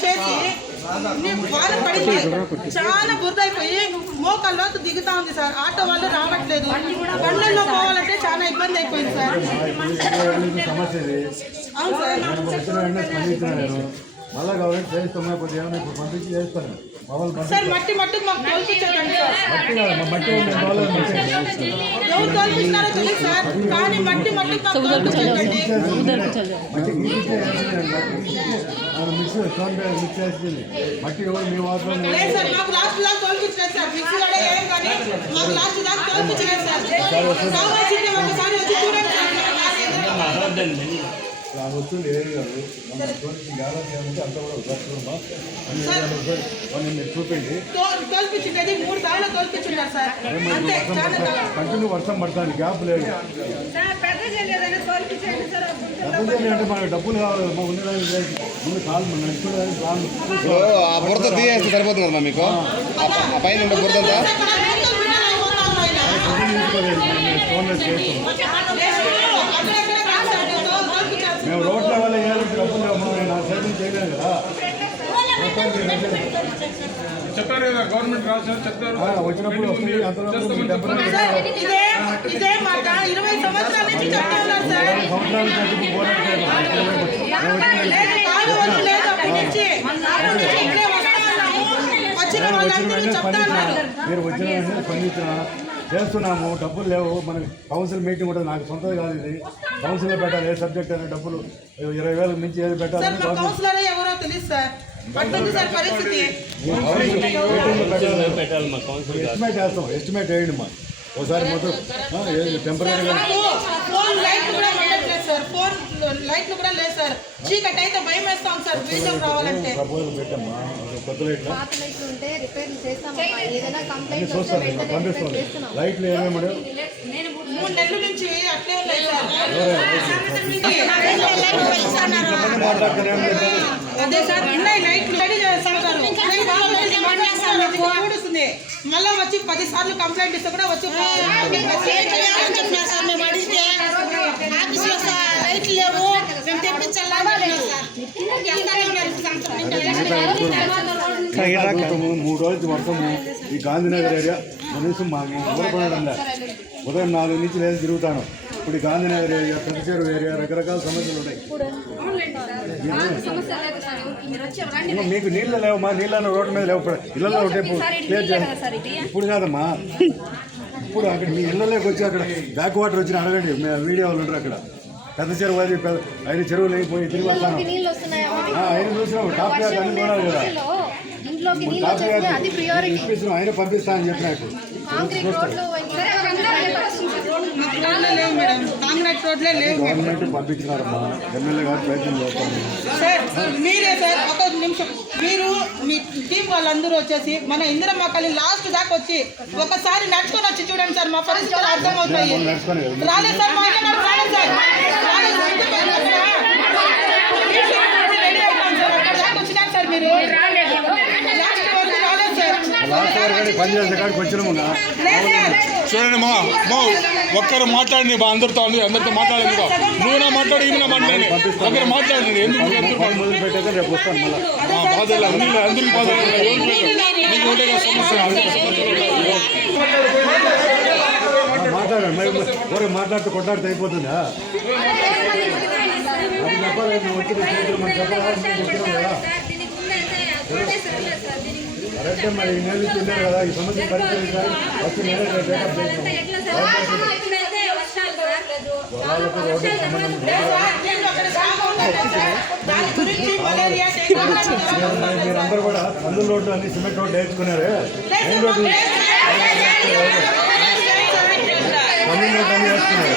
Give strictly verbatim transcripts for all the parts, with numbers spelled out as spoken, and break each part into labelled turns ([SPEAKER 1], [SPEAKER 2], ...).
[SPEAKER 1] చేసి వాన పడింది, చాలా బురద అయిపోయి మోకాల్లో దిగుతా ఉంది సార్. ఆటో వాళ్ళు రావట్లేదు, బండ్లలో పోవాలంటే చాలా ఇబ్బంది అయిపోయింది సార్. అవును సార్.
[SPEAKER 2] మళ్ళా కావాలంటే చేస్తాం, కొద్దిగా ఇప్పుడు పంపించి చేస్తాను.
[SPEAKER 1] సార్ మట్టి మట్టుకు మాకు తోల్పించండి సార్.
[SPEAKER 2] మట్టి
[SPEAKER 1] ఎవరు తోల్పించినారో తెలియదు సార్, కానీ మట్టి మట్టుకు మాకు తోల్పించండి.
[SPEAKER 2] మట్టి ఎవరు మీ వాటర్
[SPEAKER 1] లేదు సార్, మాకు లాస్ట్ దాకా తోల్పించలేదు సార్. మిక్సీ కూడా ఏం కానీ మాకు లాస్ట్ దాకా తోల్పించలేదు సార్. కావాల్సింది ఒకసారి వచ్చి చూడండి సార్.
[SPEAKER 2] వచ్చింది ఏది కాదు, గ్యాలరీ ఏమంటే అంత కూడా మీరు చూపిండి.
[SPEAKER 1] తోల్పించింది మూడు సార్లు తోల్పించున్నారు సార్.
[SPEAKER 2] కంటిన్యూ వర్షం పడతాను, గ్యాప్ లేదు. అంటే మనకు డబ్బులు కావాలి, మా ఉండడానికి ముందు కాలు నడుచుకోవడానికి కాలు
[SPEAKER 3] బురద తీయేస్తే సరిపోతుంది కదా మీకు. పైన బురదంతా
[SPEAKER 2] మేము రోడ్ల వల్ల వేయాలంటే డబ్బులు నా సైడ్ నుంచి చేయలేదు కదా.
[SPEAKER 4] చెప్పారు కదా గవర్నమెంట్ రాశారు, చెప్పారు
[SPEAKER 2] వచ్చినప్పుడు వస్తుంది.
[SPEAKER 1] ఇదే మాట ఇరవై సంవత్సరాల నుంచి చెప్తున్నారు సార్.
[SPEAKER 2] మీరు వచ్చిన వెంటనే స్పందించిన చేస్తున్నాము, డబ్బులు లేవు. మనకి కౌన్సిల్ మీటింగ్ ఉంటుంది, నాకు సొంతది కాదు ఇది. కౌన్సిల్లో పెట్టాలి, ఏ సబ్జెక్ట్ అనే డబ్బులు ఇరవై వేలకు మించి ఏది పెట్టాలి. ఎస్టిమేట్ వేస్తాం, ఎస్టిమేట్ వేయండి మా ఒకసారి మొత్తం టెంపరీగా.
[SPEAKER 1] లైట్లు కూడా లేదు సార్, చీకటి అయితే భయం వేస్తాం సార్. బీజం రావాలంటే
[SPEAKER 2] ప్రపోజల్ పెట్టమ్మా, కొత్త లైట్లు చూస్తాను, పంపిస్తాను. లైట్లు ఏమేమి
[SPEAKER 1] మూడు నెలల నుంచి అట్లే ఉన్నాయి సార్. అదే సార్, ఉన్నాయి లైట్లు ఊడుస్తుంది. మళ్ళా వచ్చి పది సార్లు కంప్లైంట్ ఇస్తే కూడా వచ్చి
[SPEAKER 2] మూడు రోజులు వర్షము ఈ గాంధీనగర్ ఏరియా కనీసం మా ఊరపడడంలా. ఉదయం నాలుగు నుంచి లేదు తిరుగుతాను. ఇప్పుడు ఈ గాంధీనగర్ ఏరియా, పెద్దచేరు ఏరియా రకరకాల సమస్యలు ఉన్నాయి. మీకు నీళ్ళు లేవు, మా నీళ్ళను రోడ్డు మీద లేవు. ఇళ్లలో ఉంటే క్లియర్ చేయాలి. ఇప్పుడు కాదమ్మా, ఇప్పుడు అక్కడ మీ ఇళ్ళలోకి వచ్చి అక్కడ బ్యాక్ వాటర్ వచ్చి అడగండి. వీడియో వాళ్ళు ఉంటారు అక్కడ. పెద్ద చెరువు అది ఐదు చెరువులు అయిపోయి తిరిగి వస్తాను. ఆయన చూసినాము టాప్ క్లాస్ అన్ని చూడాలి కదా. టాప్ క్లాస్ ఇప్పిస్తున్నాం, ఆయన పంపిస్తానని చెప్పినట్టు. గవర్నమెంట్ పంపించినారమ్మా, ఎమ్మెల్యే గారు ప్రయత్నం చేస్తాను.
[SPEAKER 1] సార్ మీరే సార్ ఒక నిమిషం, మీరు మీ టీం వాళ్ళందరూ వచ్చేసి మన ఇందిరమ్మ కాలనీ లాస్ట్ దాకా వచ్చి ఒకసారి నడుచుకొని వచ్చి చూడండి సార్. మా పరిస్థితులు అర్థమవుతాయి. రాలేదు సార్, మా ఇంట్లో రాలేదు సార్. వచ్చినారు సార్, మీరు
[SPEAKER 2] లాస్ట్ వరకు పని చేసే కాడికి వచ్చినాము.
[SPEAKER 4] చూడండి మా మా ఒక్కరు మాట్లాడండి, మా అందరితో అందరితో మాట్లాడండి. నువ్వు నా మాట్లాడి ఈయన మాట్లాడండి, అక్కడ మాట్లాడండి. ఎందుకు
[SPEAKER 2] మొదలు పెట్టాక రేపు వస్తాను. మళ్ళీ
[SPEAKER 4] బాధలు అందరికీ అందరికీ బాధలు మీకు ఉంటే సమస్య
[SPEAKER 2] మాట్లాడండి. మరి ఊరే మాట్లాడుతూ కొట్లాడితే అయిపోతుందా? అది చెప్పాలి, వచ్చి మనం చెప్పాలి కదా. కరెక్టే, మరి ఈ నెల నుంచి ఉన్నారు కదా, ఈ సమస్య పరిష్కరించాలి. వచ్చి నేనే టేకప్ చేస్తాం. జ్వరాలకు రోడ్డు సంబంధం మీరందరూ కూడా కందుల రోడ్డు అన్ని సిమెంట్ రోడ్డు వేసుకున్నారు. మెయిన్ రోడ్డు కందుల రోడ్డు అన్ని వేసుకున్నారు.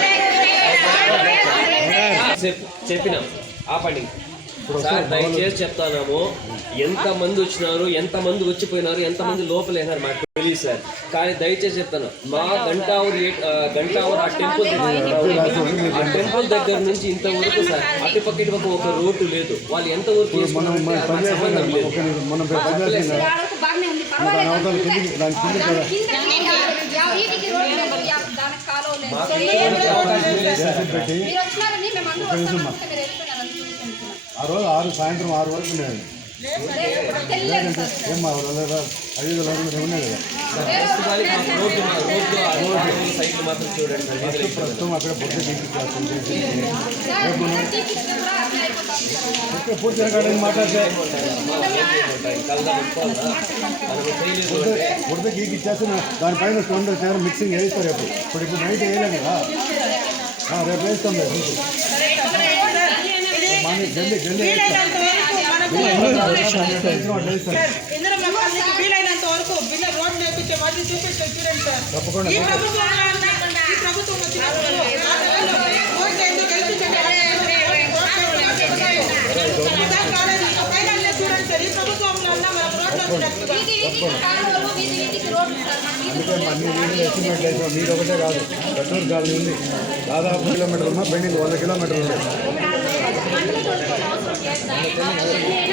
[SPEAKER 5] చెప్పినాం ఆపండి సార్, దయచేసి చెప్తాము. ఎంతమంది వచ్చినారు, ఎంతమంది వచ్చిపోయినారు, ఎంతమంది లోపలేనారు మాకు తెలియదు సార్. కానీ దయచేసి చెప్తాను, మా గంటావూరు గంటావూరు ఆ టెంపుల్ ఆ టెంపుల్ దగ్గర నుంచి ఇంతవరకు సార్ అటుపక్క ఇటుపక్క ఒక రోడ్డు లేదు. వాళ్ళు ఎంతవరకు సంబంధం లేదు.
[SPEAKER 2] ఆ రోజు ఆరు సాయంత్రం ఆరు వరకు ఉండేది. ఏమ్మా లేదా ఐదు వందల ఉన్నాయి కదా
[SPEAKER 5] ప్రస్తుతానికి మాకు రోడ్డు మా- రోడ్డు ఆ రోడ్డు సైడ్ మాత్రం చూడండి సార్ వీధిలో ఇబ్బంది.
[SPEAKER 2] ప్రస్తుతం అక్కడ పొద్దు తీసి పూర్తిగా కాడని మాట్లాడితే
[SPEAKER 5] కలదా ఒప్పుకోవాలా? మనకు చేయలేదు అంటే
[SPEAKER 2] బుడత గీకి ఇచ్చేస్తే నా- దానిపైన స్టోన్ చేయాలి మిక్సింగ్ వేస్తారు రేపు ఇప్పుడు ఇప్పుడు నైట్ వేయలేము కదా ఆ, రేపు వేస్తాం రేపు మన జల్దీ జల్దీ
[SPEAKER 1] వీలైనంత వరకు మనకు
[SPEAKER 2] వేస్తారు
[SPEAKER 1] ఇందిరమ్మ కాలనీకి వీలైనంత వరకు బిల్ల రోడ్ లేపించే వాటిని చూపిస్తారు చూడండి సార్.
[SPEAKER 2] తప్పకుండా
[SPEAKER 1] ఈ ప్రభుత్వంలో ఉన్న- ఈ ప్రభుత్వం వచ్చినప్పుడు ఆ టైంలో ఓట్లు ఎందుకు గెలిపించండి? సార్ కాలేదు. ఇంకా ఫైనల్ గా చూడండి సార్. ఈ ప్రభుత్వంలో ఉన్న మన రోడ్లు వచ్చినట్టుగా.
[SPEAKER 2] అందుకే అన్ని వీడియోలు ఎస్టిమేట్ వేసాం మీరు ఒకటే కాదు పెట్రోల్ కాలనీ ఉంది దాదాపు కిలోమీటర్ ఉన్నా పెండింగ్ వంద కిలోమీటర్లు ఉంది